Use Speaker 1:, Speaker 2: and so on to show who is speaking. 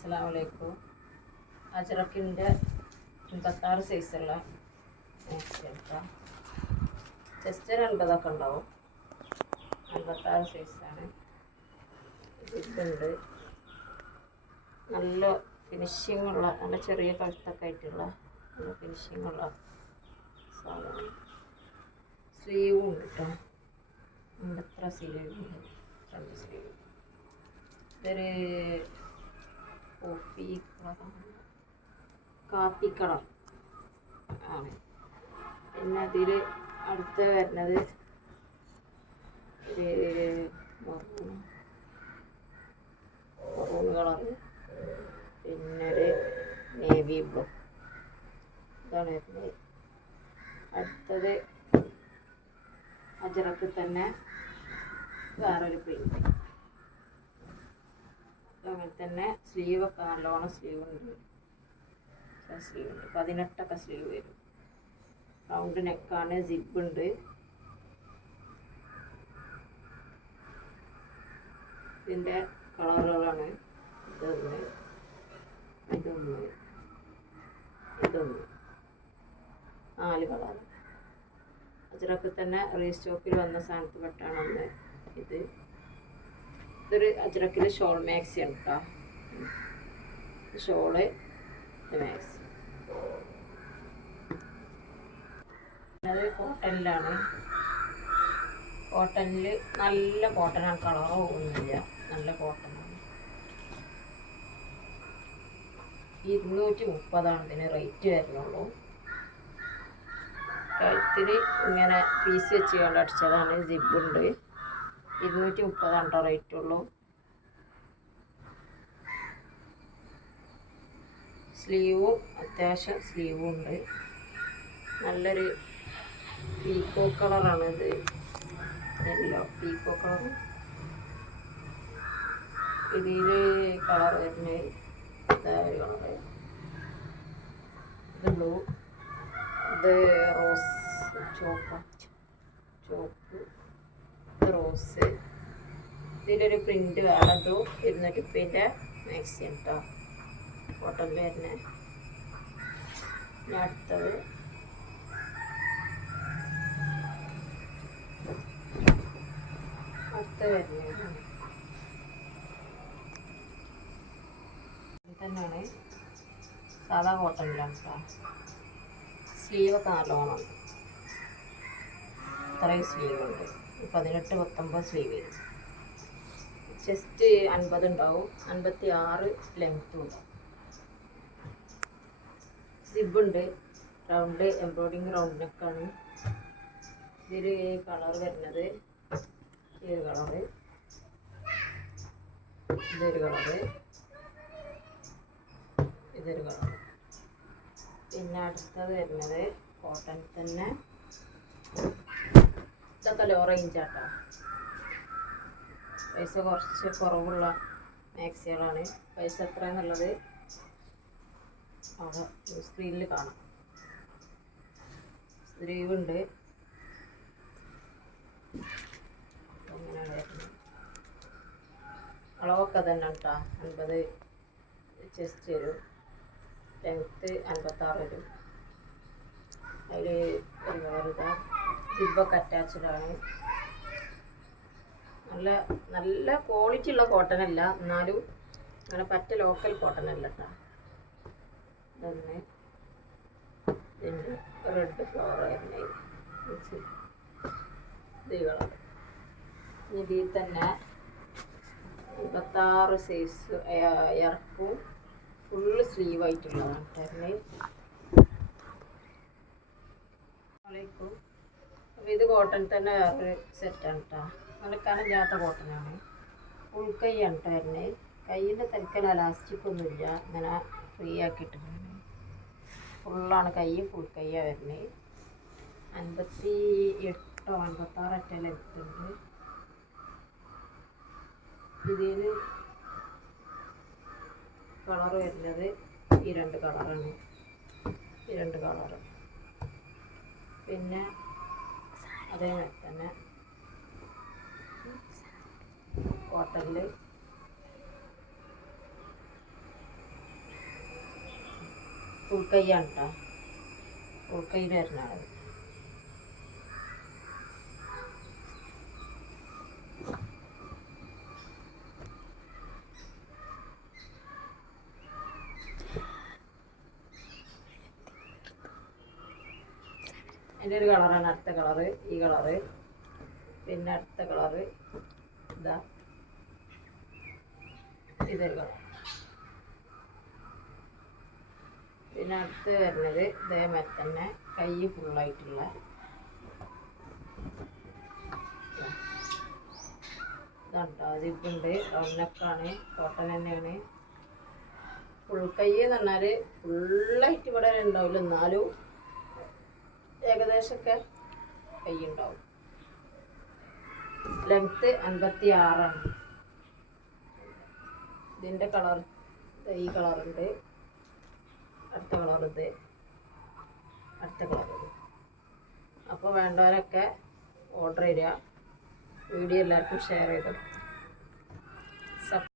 Speaker 1: അസ്സാം വലൈക്കും അജറക്കിന്റെ അൻപത്താറ് സൈസുള്ള ജസ്റ്റ് ഒരു ഉണ്ടാവും. അൻപത്താറ് സൈസാണ്. ഇതുണ്ട് നല്ല ഫിനിഷിംഗ് ഉള്ള നല്ല ചെറിയ കഴുത്തൊക്കെ ആയിട്ടുള്ള നല്ല ഫിനിഷിംഗ് ഉള്ള സാധനം സ്ലീവും ഉണ്ട് കേട്ടോ അമ്പത്ര സ്ലീവ് ഉണ്ട്. രണ്ട് സ്ലീവ്. ഇതൊരു കോഫി കളറാണ് കാപ്പി കളർ. ആണ്. പിന്നെ അതിൽ അടുത്ത വരുന്നത് മെറൂൺ കളർ. പിന്നെ ഒരു നേവി ബ്ലൂ ഇതാണ് വരുന്നത്. അടുത്തത് അജറക്ക് തന്നെ വേറൊരു അങ്ങനെ തന്നെ സ്ലീവ് ഒക്കെ നല്ലോണം സ്ലീവ് ഉണ്ട്. സ്ലീവ് ഉണ്ട്. പതിനെട്ടൊക്കെ സ്ലീവ് വരും. റൗണ്ട് നെക്കാണ് സിബ് ഉണ്ട്. ഇതിന്റെ കളറുകളാണ്. ഇതൊന്ന് ഇതൊന്ന് ഇതൊന്ന്. നാല് കളർ. അതിലൊക്കെ തന്നെ റീസ്റ്റോക്കിൽ വന്ന സ്ഥാനത്ത് പെട്ടാണ് ഒന്ന് ഇത്. ഇതൊരു അജറക്കിൽ ഷോൾ മാക്സി ആണ് കേട്ടോ ഷോൾ മാക്സി. അത് കോട്ടണിലാണ് കോട്ടണിൽ നല്ല കോട്ടനാണ്. കളറോ ഒന്നുമില്ല. നല്ല കോട്ടനാണ്. ഇരുന്നൂറ്റി മുപ്പതാണ് ഇതിന് റേറ്റ് വരുന്നുള്ളൂ. കഴുത്തിൽ ഇങ്ങനെ പീസ് വെച്ച് കൊണ്ടടിച്ചതാണ് ജിബുണ്ട് ഇരുന്നൂറ്റി മുപ്പതാണ് കേട്ടോ റേറ്റ് ഉള്ളൂ. സ്ലീവും അത്യാവശ്യം സ്ലീവും ഉണ്ട്. നല്ലൊരു പീക്കോ കളറാണ് ഇത്. Yellow peacock colour. ഇതിൽ കളർ വരുന്നത് ഇത് ബ്ലൂ. ഇത് റോസ്. ചോപ്പ് ഇത് റോസ്. ഇതിലൊരു പ്രിന്റ് വേണതു ഇരുന്നൂറ്റി ഉപ്പിന്റെ മാക്സി കേട്ടോ കോട്ടൺ ഇനി അടുത്തത്. അടുത്ത വരുന്നത് ഇത് തന്നെയാണ്. സാധാ കോട്ടണിലാണ് കേട്ടോ സ്ലീവൊക്കെ നല്ലോണം ഇത്രയും സ്ലീവ് ഉണ്ട്. പതിനെട്ട് പത്തൊമ്പത് സ്ലീവ് വരും ചെസ്റ്റ് അൻപത് ഉണ്ടാവും. അൻപത്തി ആറ് ലെങ്ത്തും ഉണ്ടാവും. സിബുണ്ട് റൗണ്ട് എംബ്രോയിഡിങ് റൗണ്ട് നെക്കാണ് ഇതിൽ കളർ വരുന്നത് ഈ ഒരു കളറ് ഇതൊരു കളറ് ഇതൊരു കളറ് പിന്നെ അടുത്തത് വരുന്നത് കോട്ടൺ തന്നെ. ഇതൊക്കെ ലോ റേഞ്ചാട്ടോ പൈസ കുറച്ച് കുറവുള്ള മാക്സികളാണ്. പൈസ എത്ര എന്നുള്ളത് അവിടെ സ്ക്രീനിൽ കാണാം. സ്ലീവ് ഉണ്ട്. അങ്ങനെയാണ് വരുന്നത് അളവൊക്കെ തന്നെ കേട്ടോ. അൻപത് ചെസ്റ്റ് വരും ലെങ്ത്ത് അൻപത്താറ് വരും. അതിൽ ഒരു കളറിത സിബൊക്കെ അറ്റാച്ച്ഡാണ് നല്ല നല്ല ക്വാളിറ്റി ഉള്ള കോട്ടൺ അല്ല. എന്നാലും അങ്ങനെ പറ്റ ലോക്കൽ കോട്ടൺ അല്ല കേട്ടോ പിന്നെ റെഡ് ഫ്ലവർ കളർ ഇതിൽ തന്നെ ഇരുപത്താറ് സൈസ് ഇറക്കും. ഫുള്ള് സ്ലീവ് ആയിട്ടുള്ളതാണ് കേട്ടോ ഇത് കോട്ടൺ തന്നെ വേറൊരു സെറ്റാണ് കേട്ടോ നല്ല കനല്ലാത്ത കോട്ടനാണ് ഉൾക്കൈയാണ് കൈയാണ് കേട്ടോ വരുന്നത് കയ്യിന്റെ തൽക്കാലം ഇലാസ്റ്റിക് ഒന്നുമില്ല ഇങ്ങനെ ഫ്രീ ആക്കിയിട്ടുണ്ട് ഫുള്ളാണ് കൈ ഫുൾ കൈയാണ് വരുന്നത് അൻപത്തി എട്ടോ അൻപത്താറൊക്കെ ലെങ്ത്തുണ്ട് ഇതിൽ കളർ വരുന്നത് ഈ രണ്ട് കളറാണ് ഈ രണ്ട് കളറ് പിന്നെ അതേ തന്നെ. കോട്ടനിൽ ഉൾക്കൈയാണ് കേട്ടോ ഉൾക്കൈ വരുന്ന ആളത് എന്റെ ഒരു കളറാണ് അടുത്ത കളറ്. ഈ കളറ്. പിന്നെ അടുത്ത കളറ്. ഇതാ. ഇതൊരു കളർ പിന്നെ അടുത്ത് വരുന്നത് ഇതേമാതിരി തന്നെ കൈ ഫുള്ളായിട്ടുള്ള ഇതുണ്ടോ? അതിപ്പുണ്ട്. റൗണ്ടക്കാണ് കോട്ടൺ തന്നെയാണ്. ഫുൾ കൈ എന്ന് പറഞ്ഞാൽ ഫുള്ളായിട്ട് ഇവിടെ ഉണ്ടാവില്ല. എന്നാലും ഏകദേശമൊക്കെ കൈയുണ്ടാവും ലെങ്ത്ത് അൻപത്തി ആറാണ് ഇതിന്റെ കളർ ഈ കളറുണ്ട് അടുത്ത കളർ ഇത്. അടുത്ത കളർ അപ്പോൾ വേണ്ടവരൊക്കെ ഓർഡർ ചെയ്യുക വീഡിയോ എല്ലാവർക്കും ഷെയർ ചെയ്തു